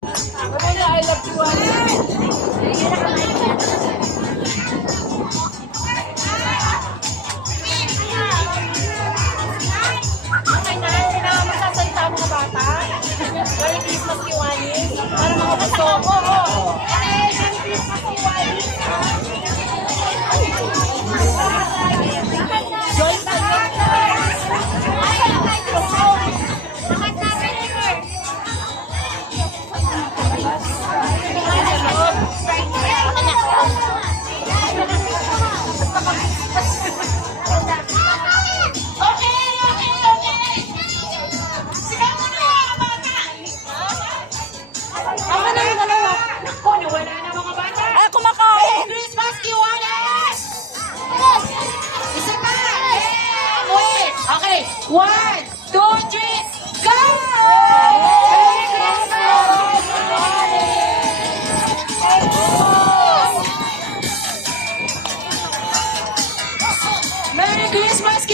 I love Okay na, hindi na masasalita ang mga bata. Merry Christmas, Kiwani. Para mga gusto ko. Merry Christmas, Kiwani. Joy Okay, 1, 2, 3, go! Merry Christmas,